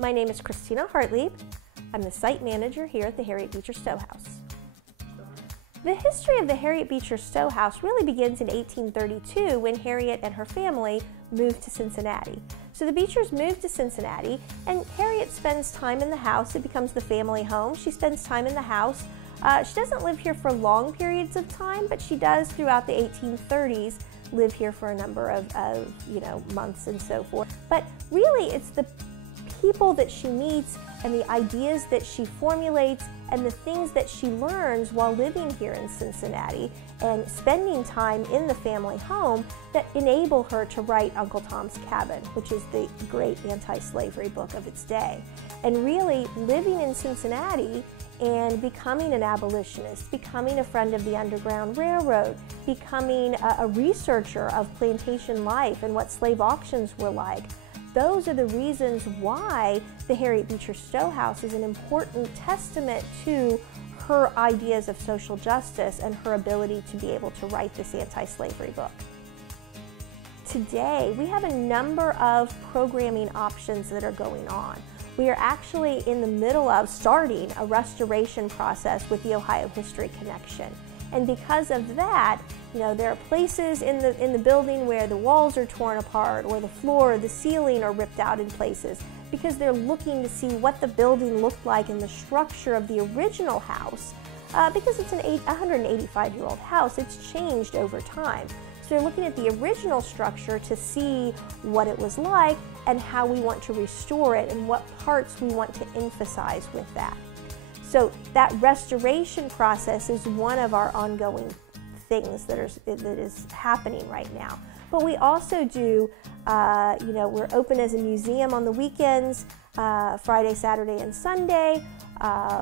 My name is Christina Hartlieb. I'm the site manager here at the Harriet Beecher Stowe House. The history of the Harriet Beecher Stowe House really begins in 1832 when Harriet and her family moved to Cincinnati. So the Beechers moved to Cincinnati, and Harriet spends time in the house. It becomes the family home. She spends time in the house. She doesn't live here for long periods of time, but she does throughout the 1830s live here for a number of months and so forth. But really, it's the people that she meets and the ideas that she formulates and the things that she learns while living here in Cincinnati and spending time in the family home that enable her to write Uncle Tom's Cabin, which is the great anti-slavery book of its day. And really living in Cincinnati and becoming an abolitionist, becoming a friend of the Underground Railroad, becoming a researcher of plantation life and what slave auctions were like. Those are the reasons why the Harriet Beecher Stowe House is an important testament to her ideas of social justice and her ability to be able to write this anti-slavery book. Today, we have a number of programming options that are going on. We are actually in the middle of starting a restoration process with the Ohio History Connection. And because of that, there are places in the building where the walls are torn apart or the floor or the ceiling are ripped out in places because they're looking to see what the building looked like in the structure of the original house. Because it's an 185-year-old house, it's changed over time. So they're looking at the original structure to see what it was like and how we want to restore it and what parts we want to emphasize with that. So that restoration process is one of our ongoing things that is happening right now. But we also do, we're open as a museum on the weekends, Friday, Saturday, and Sunday.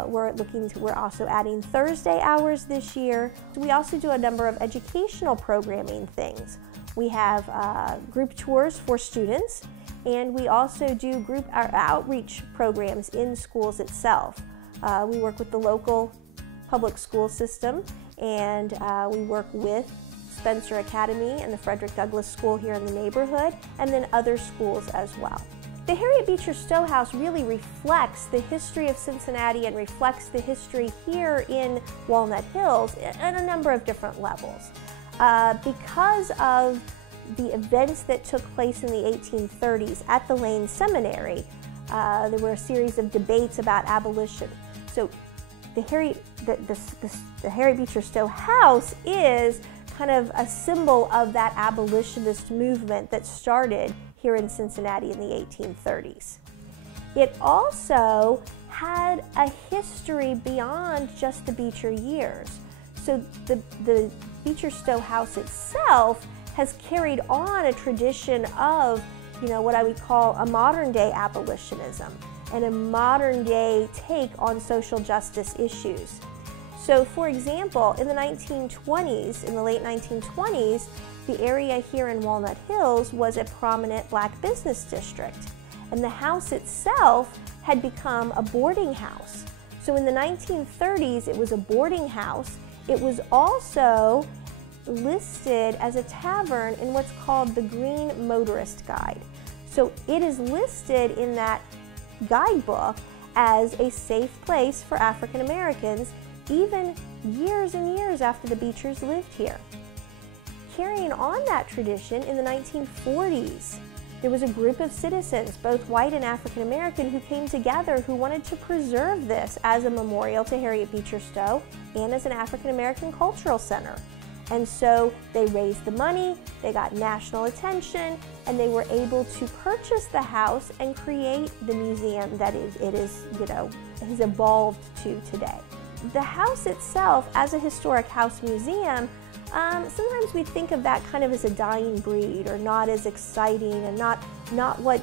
We're also adding Thursday hours this year. We also do a number of educational programming things. We have group tours for students, and we also do our outreach programs in schools itself. We work with the local public school system, and we work with Spencer Academy and the Frederick Douglass School here in the neighborhood, and then other schools as well. The Harriet Beecher Stowe House really reflects the history of Cincinnati and reflects the history here in Walnut Hills at a number of different levels. Because of the events that took place in the 1830s at the Lane Seminary, there were a series of debates about abolition. So the Harriet Beecher Stowe House is kind of a symbol of that abolitionist movement that started here in Cincinnati in the 1830s. It also had a history beyond just the Beecher years. So the Beecher Stowe House itself has carried on a tradition of, what I would call a modern day abolitionism and a modern day take on social justice issues. So for example, in the 1920s, in the late 1920s, the area here in Walnut Hills was a prominent black business district, and the house itself had become a boarding house. So in the 1930s, it was a boarding house. It was also listed as a tavern in what's called the Green Motorist Guide. So it is listed in that guidebook as a safe place for African Americans even years and years after the Beechers lived here. Carrying on that tradition, in the 1940s, there was a group of citizens, both white and African American, who came together who wanted to preserve this as a memorial to Harriet Beecher Stowe and as an African American cultural center. And so they raised the money, they got national attention, and they were able to purchase the house and create the museum that has evolved to today. The house itself, as a historic house museum, sometimes we think of that kind of as a dying breed or not as exciting and not what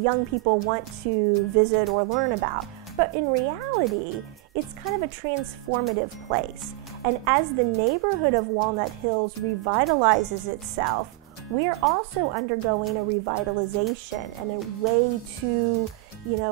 young people want to visit or learn about. But in reality, it's kind of a transformative place. And as the neighborhood of Walnut Hills revitalizes itself, we're also undergoing a revitalization and a way to,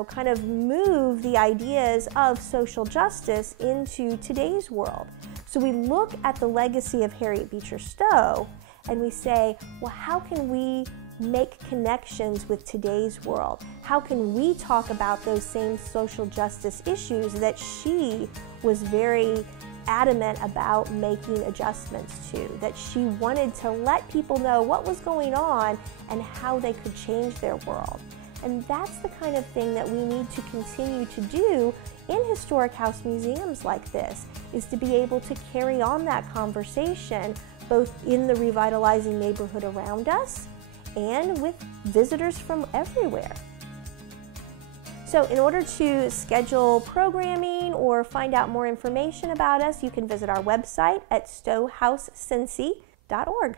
kind of move the ideas of social justice into today's world. So we look at the legacy of Harriet Beecher Stowe and we say, well, how can we make connections with today's world? How can we talk about those same social justice issues that she was very adamant about making adjustments to, that she wanted to let people know what was going on and how they could change their world? And that's the kind of thing that we need to continue to do in historic house museums like this, is to be able to carry on that conversation both in the revitalizing neighborhood around us and with visitors from everywhere. So in order to schedule programming or find out more information about us, you can visit our website at stowehousecincy.org.